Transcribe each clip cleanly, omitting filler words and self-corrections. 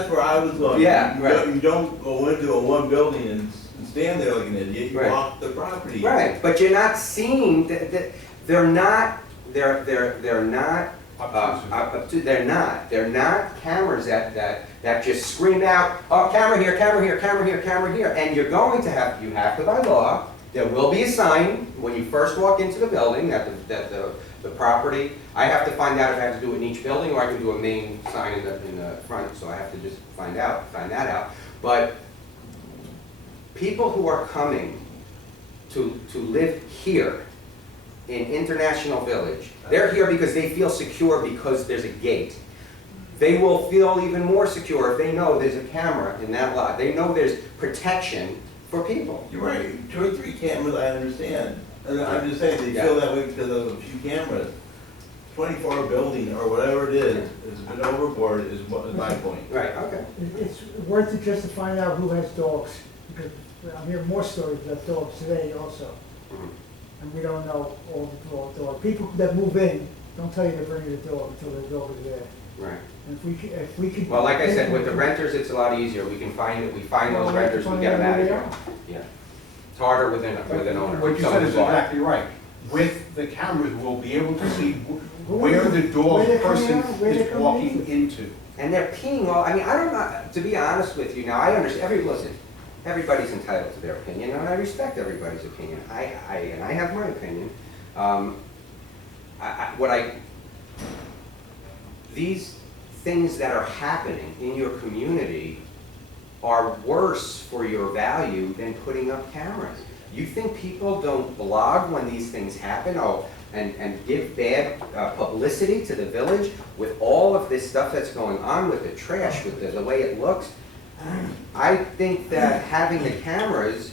that's where I was going. Yeah, right. You don't go into a one building and stand there like an idiot, you Right. walk the property. Right, but you're not seeing, they're not cameras that just scream out, oh, camera here, camera here, camera here, camera here, and you have to by law, there will be a sign when you first walk into the building that the property, I have to find out if I have to do it in each building or I can do a main sign in the front, so I have to just find that out. But people who are coming to live here in International Village, they're here because they feel secure because there's a gate. They will feel even more secure if they know there's a camera in that lot. They know there's protection for people. You're right, 2 or 3 cameras, I understand. And I'm just saying, they feel that way because of a few cameras. 24 building or whatever it is a bit overboard is my point. Right, okay. It's worth it just to find out who has dogs, because I'm hearing more stories about dogs today also. Mhm. And we don't know all the dogs. People that move in don't tell you they're bringing a dog until their dog is there. Right. And if we could. Well, like I said, with the renters, it's a lot easier. We find those renters, we get them out of here. Yeah. It's harder with an owner. What you said is exactly right. With the cameras, we'll be able to see where the dog person is walking into. And they're peeing all, I mean, I don't know, to be honest with you, now I understand, listen, everybody's entitled to their opinion, and I respect everybody's opinion. And I have my opinion. These things that are happening in your community are worse for your value than putting up cameras. You think people don't blog when these things happen, and give bad publicity to the village with all of this stuff that's going on with the trash, with the way it looks? I think that having the cameras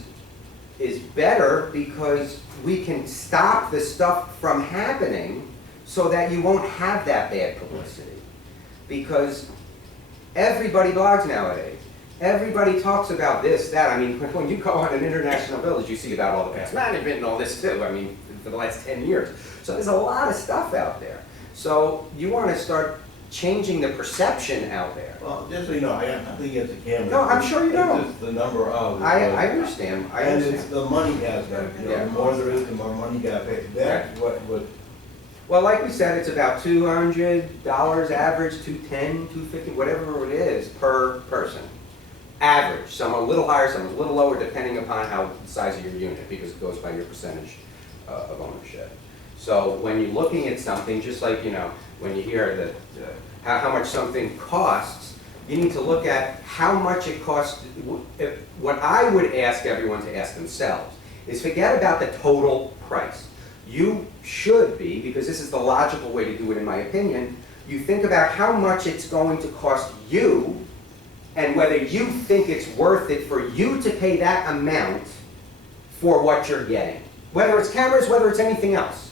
is better because we can stop the stuff from happening so that you won't have that bad publicity. Because everybody blogs nowadays. Everybody talks about this, that. I mean, when you go on an International Village, you see about all the past management and all this too. I mean, for the last 10 years. So there's a lot of stuff out there. So you want to start changing the perception out there. Well, just so you know, I got nothing against the cameras. No, I'm sure you don't. It's just the number of. I understand. I And understand. it's the money aspect, you know, Yeah. the more there is, the more money you gotta pay. That's what, Well, like we said, it's about $200 average, $210, $250, whatever it is per person. Average. Some are a little higher, some are a little lower, depending upon how the size of your unit, because it goes by your percentage of ownership. So when you're looking at something, just like, you know, when you hear how much something costs, you need to look at how much it costs. What I would ask everyone to ask themselves is forget about the total price. You should be, because this is the logical way to do it in my opinion, you think about how much it's going to cost you and whether you think it's worth it for you to pay that amount for what you're getting. Whether it's cameras, whether it's anything else.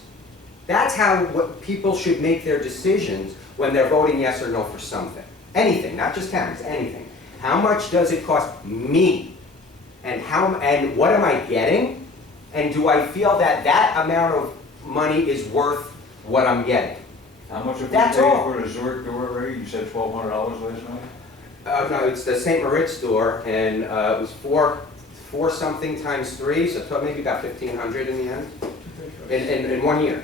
That's how people should make their decisions when they're voting yes or no for something. Anything, not just cameras, anything. How much does it cost me? And what am I getting? And do I feel that that amount of money is worth what I'm getting? How much have we That's paid all. for the Zurich door already? You said $1,200 last night? No, it's the St. Moritz store, and it was four something times 3, so maybe about 1,500 in the end, in 1 year.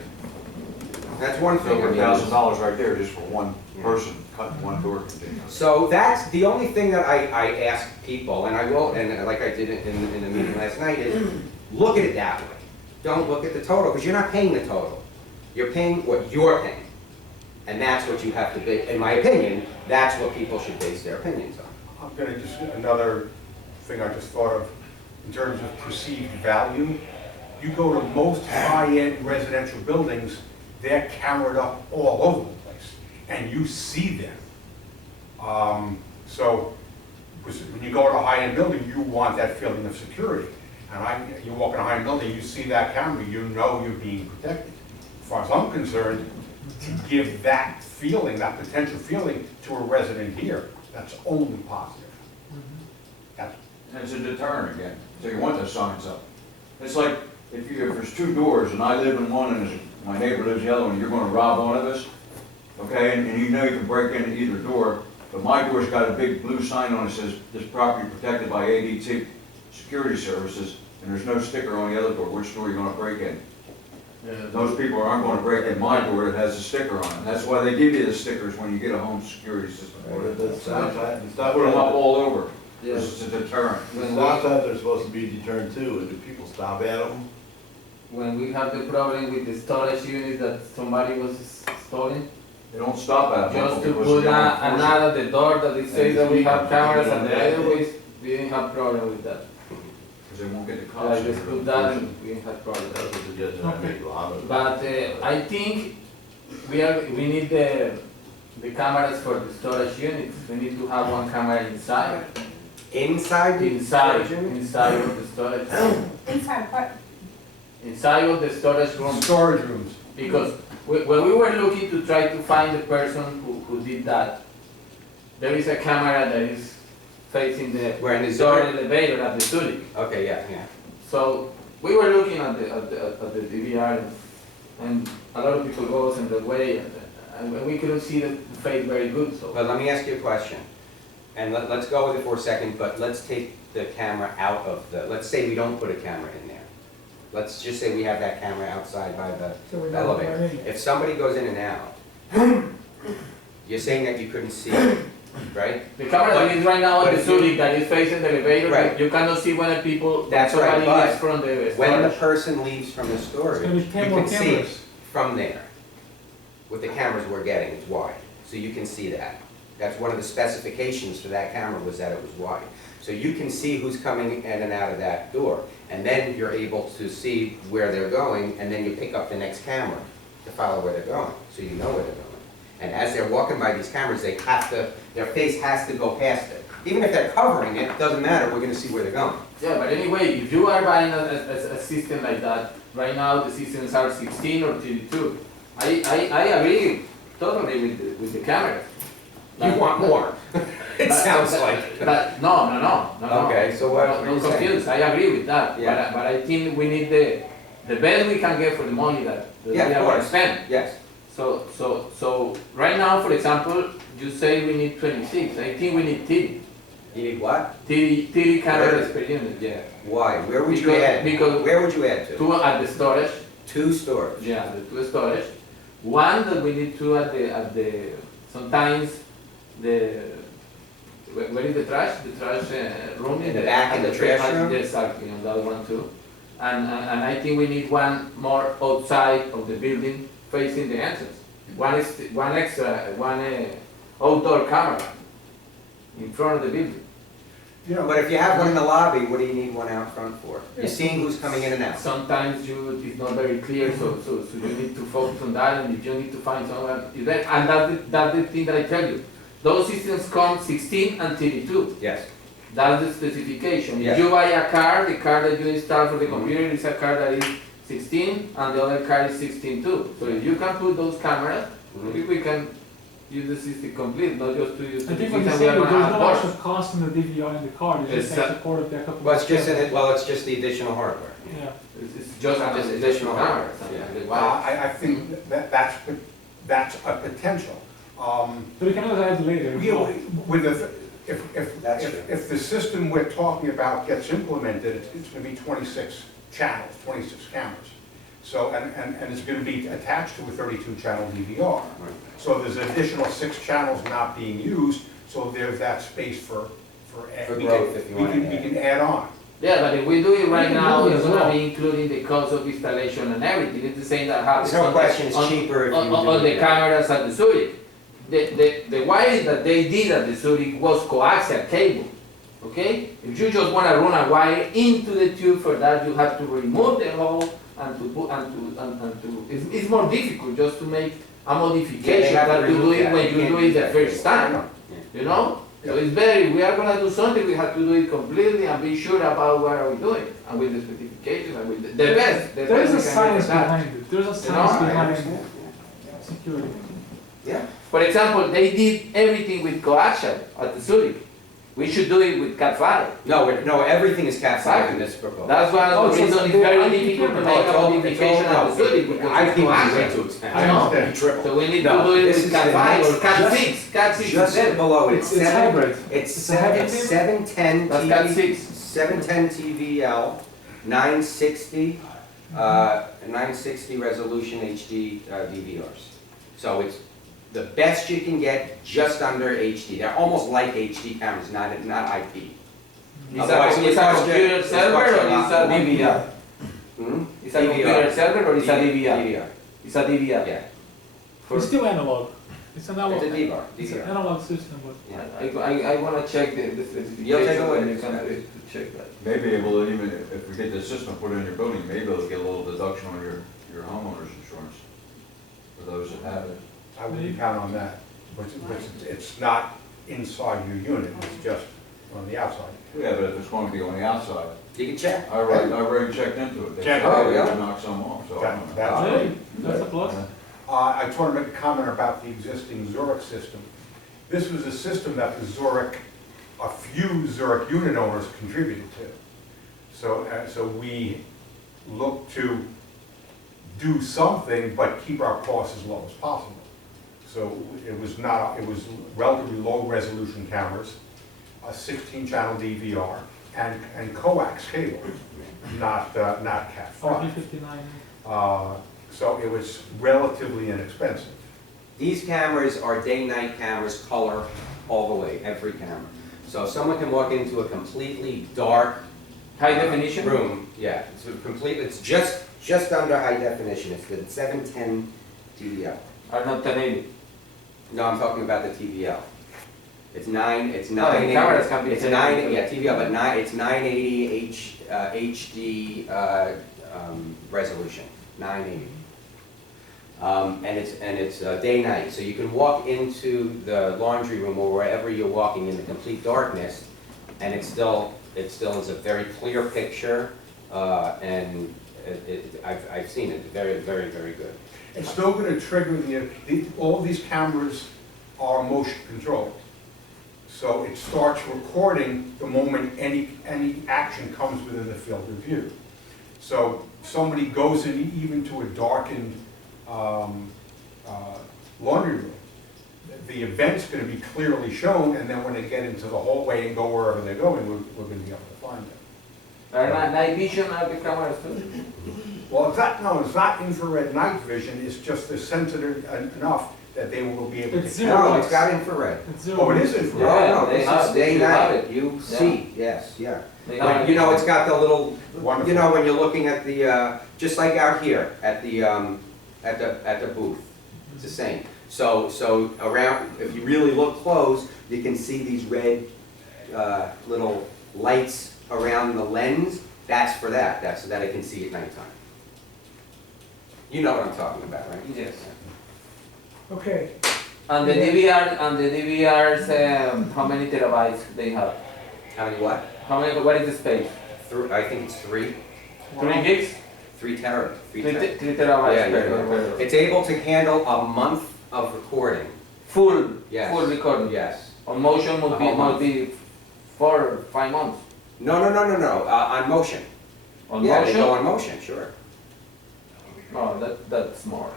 That's one So thing. $1,000 right there just for one person, cutting one door container. So that's the only thing that I ask people, and I will, and like I did in the meeting last night, is look at it that way. Don't look at the total, because you're not paying the total. You're paying what you're paying. And that's what you have to be, in my opinion, that's what people should base their opinions on. I'm gonna just, another thing I just thought of, in terms of perceived value, you go to most high-end residential buildings, they're cambered up all over the place, and you see them. So, when you go to a high-end building, you want that feeling of security. And you walk in a high-end building, you see that camera, you know you're being protected. As far as I'm concerned, to give that feeling, that potential feeling to a resident here, that's only positive. That's, And it's a deterrent again, so you want the signs up. It's like, if there's 2 doors and I live in one and my neighbor lives in the other one, you're gonna rob one of us, okay, and you know you can break into either door, But my door's got a big blue sign on it that says, this property protected by ADT Security Services, and there's no sticker on the other door, which door are you gonna break in? Those people aren't gonna break in my door that has a sticker on it, and that's why they give you the stickers when you get a home security system. Or the stop sign, the Put stop them up sign, all over, Yeah. this is a deterrent. the stop signs are supposed to be deterrent too, and do people stop at them? When we have the problem with the storage unit that somebody was stealing, They don't stop at them. just to because put they don't enforce it. another at the door that it says that we have cameras and the Yeah. other ways, we didn't have problem with that. Because they won't get the I cops. just put that and we didn't have problem. That's a suggestion I make a lot of. But I think we need the cameras for the storage units. We need to have one camera inside, Inside the storage unit? inside of the storage, Inside what? inside of the storage room. Storage rooms. Because when we were looking to try to find the person who did that, there is a camera that is facing the Where in the door zone? elevator at the Zulik. Okay, yeah. So we were looking at the DVR and a lot of people goes in the way and we couldn't see the face very good, so. But let me ask you a question, and let's go with it for a second, but let's take the camera out of let's say we don't put a camera in there. Let's just say we have that camera outside by the So we know what elevator. I mean. If somebody goes in and out, you're saying that you couldn't see, right? The camera that is right now But at the if you- Zulik that is facing the elevator, Right. you cannot see when the people, That's right, somebody but leaves from the When the storage. person leaves from the storage, gonna you be 10 more can see it cameras. from there. With the cameras we're getting, it's wide, so you can see that. That's one of the specifications for that camera was that it was wide. So you can see who's coming in and out of that door. And then you're able to see where they're going, and then you pick up the next camera to follow where they're going, so you know where they're going. And as they're walking by these cameras, they have to, their face has to go past it. Even if they're covering it, doesn't matter, we're gonna see where they're going. Yeah, but anyway, if you are buying a system like that, right now the systems are 16 or 32. I agree totally with the cameras. You want more, it sounds like. But no. Okay, so what No, are you saying? confused, I agree with that. Yeah. But I think we need the best we can get for the money that we Yeah, are of going to course. spend. Yes, So right now, for example, you say we need 26, I think we need 30. you need what? 30 cameras per unit, yeah. Why? Where would you Because- add? because- Where would you add to? 2 at the storage, Two storage. yeah, the 2 storage. One that we need 2 at the, sometimes where is the trash? The trash room? In the back, in the trash room? Exactly, on that one too. And I think we need one more outside of the building facing the entrance. One extra, outdoor camera in front of the building. You know, But if you have one in the lobby, what do you need one out front for? You're seeing who's coming in and out. Sometimes it's not very clear, so you need to focus on that, and if you need to find someone, and that's the thing that I tell you. Those systems come 16 and 32. Yes. That's the specification. Yes. If you buy a car, the car that you install for the computer is a car that is 16, and the other car is 16 too. So if you can put those cameras, maybe we can use the system complete, not just to use the I think system. what you're We are saying is gonna there's have no boards. extra cost in the DVR in the car, it's just Exact- extra cord of the couple. Well, it's just the additional hardware. Yeah. It's just Just an additional additional hardware. camera. Yeah. The wire. I think that's a potential. But we can always add later. You know, with the, That's true. if the system we're talking about gets implemented, it's gonna be 26 channels, 26 cameras. So, and it's gonna be attached to a 32-channel DVR. Right. So there's additional 6 channels not being used, so there's that space for. For we growth, can- if you we wanna can- add. We can add on. Yeah, but if we do it right We can now, do it it's as gonna well. be including the cost of installation and everything. It's the same that happens There's no on the- question it's on- cheaper if you on do the it. cameras at the Zurich. The wiring that they did at the Zurich was coaxial cable, okay? If you just wanna run a wire into the tube, for that you have to remove the hole and to put, it's more difficult just to make a modification have to than to do remove it that. when You you can't do do it the that. first time, you know? So it's we are gonna do something, we have to do it completely and be sure about what are we doing, and with the specifications, and with the best There is we a can get science for that. behind it, there's a know, science I behind understand. security. Yeah. For example, they did everything with coaxial at the Zurich. We should do it with Cat 5. No, everything is Cat 5 in this proposal. That's why Oh, the so reason it's they- very I difficult to think make a it's all- modification it's all- of the city because I it's think too it's way access. too expensive. I know. Triple. So we need to No, do it this with is Cat the 5 or next- Cat just- 6, Cat 6 Just instead. below it, It's hybrid. It's It's a hybrid seven, TV? 710 That's Cat TV, 6. 710 TVL, 960, 960 resolution HD DVRs. So it's the best you can get, just under HD. They're almost like HD cameras, not IP. It's Otherwise, a it costs computer you- server it costs you or a it's lot a more. DVR? Hmm? It's a computer server or it's a DVR? DVR, It's a DVR. yeah. It's still analog. It's analog. It's a DVR, It's an DVR. analog system, but. I wanna check the specification. You'll take a look. when you come to check that. May be able to even, if we get the system put in your building, maybe able to get a little deduction on your homeowner's insurance for those that have it. I wouldn't count on that, but it's not inside your unit, it's just on the outside. Yeah, but if it's going to be on the outside, You can check. I already checked into it. They Check. said Oh, they yeah. would knock some off, so I don't know. That's Really? That's a plus. I just want to make a comment about the existing Zurich system. This was a system that a few Zurich unit owners contributed to. So we look to do something, but keep our costs as low as possible. So it was relatively low resolution cameras, a 16-channel DVR, and coax cable, not Cat 5. RP59. So it was relatively inexpensive. These cameras are day-night cameras, color, all the way, every camera. So if someone can walk into a completely dark High definition? room, yeah, it's just under high definition, it's the 710 TVL. Are not 1080. No, I'm talking about the TVL. It's nine, it's No, the 980. cameras can be It's 1080. yeah, TVL, but it's 980 HD resolution, 980. And it's day-night, so you can walk into the laundry room or wherever you're walking in the complete darkness, and it still is a very clear picture, and I've seen it, very, very, very good. It's still going to trigger all of these cameras are motion controlled. So it starts recording the moment any action comes within the field of view. So somebody goes in even to a darkened laundry room, the event's going to be clearly shown, and then when they get into the hallway and go wherever they're going, we're going to be able to find them. Night vision are the cameras too? Well, it's not infrared night vision, it's just they're sensitive enough that they will be able to. It's zero. No, it's got infrared. It's zero. Oh, it is infrared? No, they this have- is they have day-night, it. you see, yes, yeah. They Like, have- you know, it's got the little, Wonderful. you know, when you're looking at the, just like out here, at the booth, it's the same. So around, if you really look close, you can see these red, little lights around the lens. That's for that, that's so that it can see at nighttime. You know what I'm talking about, right? Yes. Okay, And the DVRs, how many terabytes they have? How many what? What is the space? I think it's 3 3 gigs? 3 tera, 3 3 tera. terabytes Yeah, per. It's able to handle a month of recording. Full, Yes. full recording. Yes. On motion A whole month. must be 4 or 5 months. No, on motion. On Yeah, motion? they go on motion, sure. No, that's more.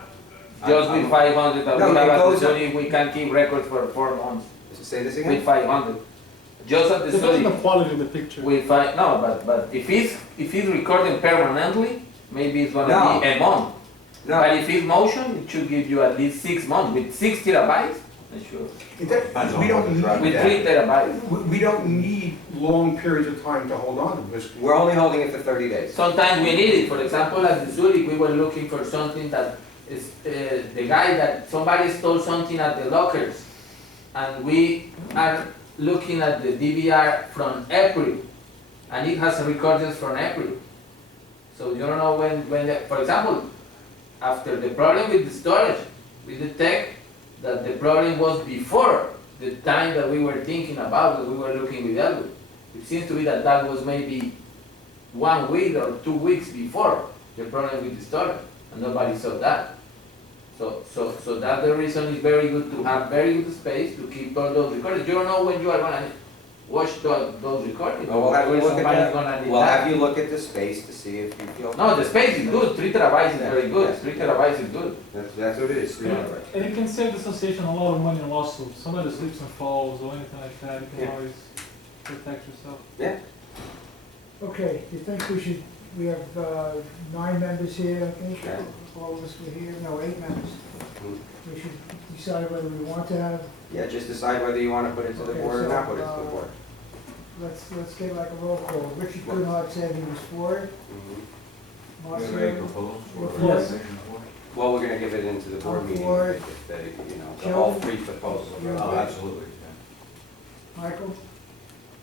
I- Just I'm- with 500 that No, we have it at goes the up- study, we can keep records for 4 months. Say this With again? 500. Just at the Depends on the study, quality of the picture. with no, but if it's recording permanently, maybe it's gonna No. be a month. No. But if it's motion, it should give you at least 6 months with 6 terabytes. Sure. Depends on We what don't the traffic need With that. 3 terabytes. We don't need long periods of time to hold on to this. We're only holding it for 30 days. Sometimes we need it. For example, at the Zurich, we were looking for something that is the guy that somebody stole something at the lockers, and we are looking at the DVR from April, and it has recordings from April. So you don't know for example, after the problem with the storage, we detect that the problem was before the time that we were thinking about, that we were looking with Elwood. It seems to be that was maybe 1 week or 2 weeks before the problem with the storage, and nobody saw that. So that's the reason it's very good to have very good space to keep all those recordings. You don't know when you are gonna need. watch those recordings. Well, we'll have you look Somebody's at gonna that, need we'll that. have you look at the space to see if you feel. No, the space is good, 3 terabytes is very good, Yes. 3 terabytes is good. That's what it is, three Yeah. terabytes. And it can save the association a lot of money in lawsuits. Somebody slips and falls or anything like that, you Yeah. can always protect yourself. Yeah, Okay, do you think we should, we have 9 members here, I think, Yeah. all of us were here, no, 8 members. Mhm. We should decide whether we want to have, yeah, just decide whether you wanna put it to the Okay, board or so, not put it to the board. let's get like a roll call. Richard Goodhart said he was for it. Mhm. You have any Marcio, proposals or Yes. recommendations for it? Well, we're gonna give it into the board I'm meeting, for it. if they, you know, Joe? all 3 proposals. You're Oh, good. absolutely, yeah. Michael,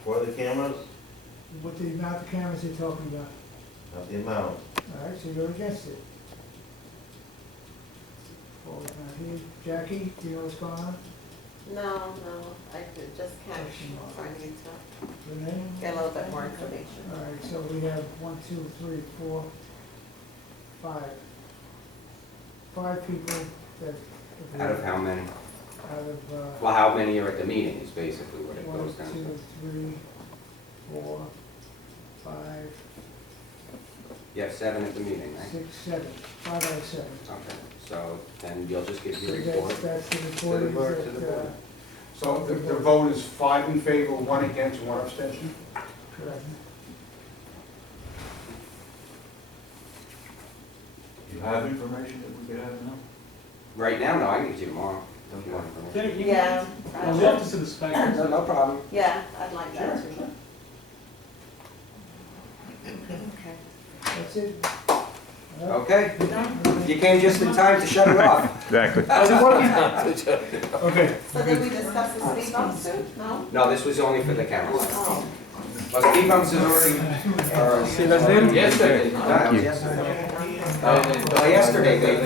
For the cameras, what the amount of cameras you're talking about? not the amount. All right, so you're against it. Paul's not here. Jackie, do you know what's going on? No, I just can't find it, Renee? get a little bit more information. All right, so we have 1, 2, 3, 4, 5. 5 people that. Out of how many? Out of, Well, how many are at the meeting is basically what it 1, goes down 2, to. 3, 4, 5, You have 7 at the meeting, right? 6, 7. 5 out of 7. Okay, so then you'll just give So your report. that's the To the report board, is to the that, board. So the vote is 5 in favor, 1 against, 1 abstention? correct. You have information that we could have now? Right now, no, I can give it to you tomorrow. If you want information. Can you- Yeah, I'd love to see the specs. No, no problem. yeah, I'd like that too. Okay. That's it. Okay, you came just in time to shut it off. Exactly. How's it working? Okay. So did we discuss the speed bumps too? No? No, this was only for the cameras. Oh. Well, speed bumps is already, Yesterday. that was yesterday. Well, yesterday, they